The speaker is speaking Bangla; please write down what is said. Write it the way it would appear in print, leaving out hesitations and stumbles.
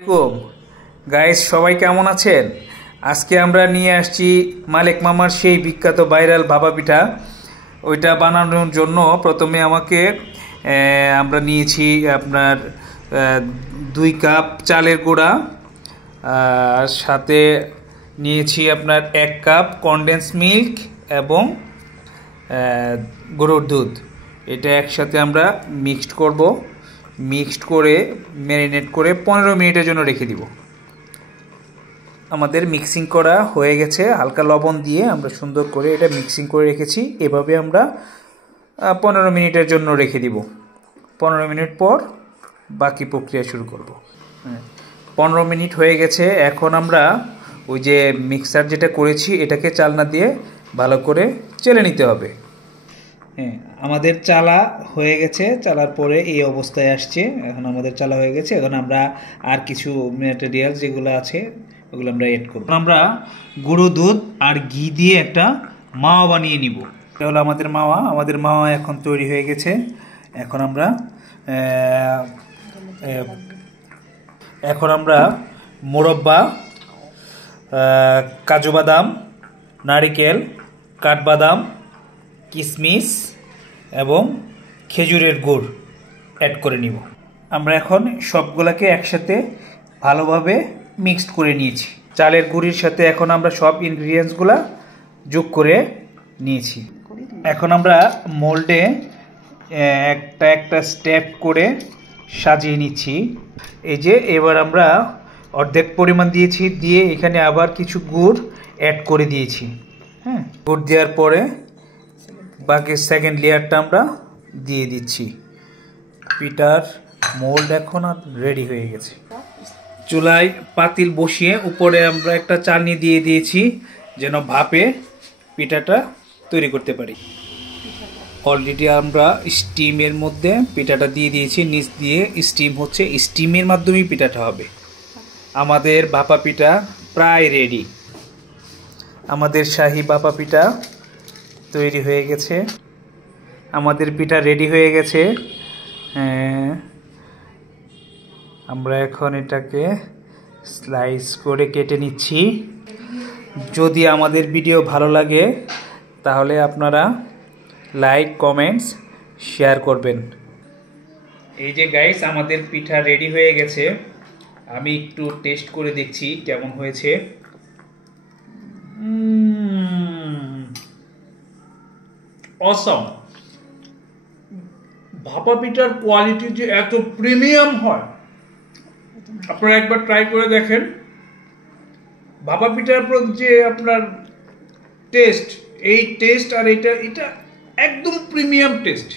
আসসালামু গাইস, সবাই কেমন আছেন? আজকে আমরা নিয়ে আসছি মালেক মামার সেই বিখ্যাত ভাইরাল ভাপা পিঠা। ওইটা বানানোর জন্য প্রথমে আমরা নিয়েছি আপনার 2 কাপ চালের গুঁড়া, সাথে নিয়েছি আপনার 1 কাপ কনডেন্স মিল্ক এবং গরুর দুধ। এটা একসাথে আমরা মিক্সড করে ম্যারিনেট করে 15 মিনিটের জন্য রেখে দিব। আমাদের মিক্সিং করা হয়ে গেছে, হালকা লবণ দিয়ে আমরা সুন্দর করে এটা মিক্সিং করে রেখেছি। এভাবে আমরা 15 মিনিটের জন্য রেখে দিব। 15 মিনিট পর বাকি প্রক্রিয়া শুরু করব। 15 মিনিট হয়ে গেছে। এখন আমরা ওই যে মিক্সার যেটা করেছি এটাকে চালনা দিয়ে ভালো করে চেলে নিতে হবে। আমাদের চালা হয়ে গেছে, চালার পরে এই অবস্থায় আসছে। এখন আমাদের চালা হয়ে গেছে। এখন আমরা আর কিছু ম্যাটেরিয়াল যেগুলো আছে ওগুলো আমরা এড করব। আমরা গুঁড়ো দুধ আর ঘি দিয়ে একটা মাওয়া বানিয়ে নিব। এটা হলো আমাদের মাওয়া এখন তৈরি হয়ে গেছে। এখন আমরা মোরব্বা, কাজু বাদাম, নারিকেল, কাঠবাদাম, কিশমিশ এবং খেজুরের গুড় অ্যাড করে নিব। আমরা এখন সবগুলোকে একসাথে ভালোভাবে মিক্সড করে নিয়েছি। চালের গুঁড়ির সাথে এখন আমরা সব ইনগ্রিডিয়েন্টসগুলো যোগ করে নিয়েছি। এখন আমরা মোল্ডে একটা স্টেপ করে সাজিয়ে নিচ্ছি। এই যে এবার আমরা অর্ধেক পরিমাণ দিয়েছি, দিয়ে এখানে আবার কিছু গুড় অ্যাড করে দিয়েছি। গুড় দেওয়ার পরে বাকি সেকেন্ড লেয়ারটা আমরা দিয়ে দিচ্ছি। পিঠার মোল্ড এখন রেডি হয়ে গেছে। চুলায় পাতিল বসিয়ে উপরে আমরা একটা চালনি দিয়ে দিয়েছি যেন ভাপে পিঠাটা তৈরি করতে পারি। অলরেডি আমরা স্টিমের মধ্যে পিঠাটা দিয়ে দিয়েছি, নিচ দিয়ে স্টিম হচ্ছে, স্টিমের মাধ্যমেই পিঠাটা হবে। আমাদের ভাপা পিঠা প্রায় রেডি। আমাদের শাহী ভাপা পিঠা তৈরি হয়ে গেছে। আমাদের পিঠা রেডি হয়ে গেছে। আমরা এখন এটাকে স্লাইস করে কেটে নিচ্ছি। যদি আমাদের ভিডিও ভালো লাগে তাহলে আপনারা লাইক, কমেন্টস, শেয়ার করবেন। এই যে গাইস, আমাদের পিঠা রেডি হয়ে গেছে। আমি একটু টেস্ট করে দেখছি কেমন হয়েছে। অসম! ভাপা পিঠার কোয়ালিটি যে এত প্রিমিয়াম হয় আপনারা একবার ট্রাই করে দেখেন। ভাপা পিঠার যে আপনার টেস্ট, এই টেস্ট আর এটা একদম প্রিমিয়াম টেস্ট।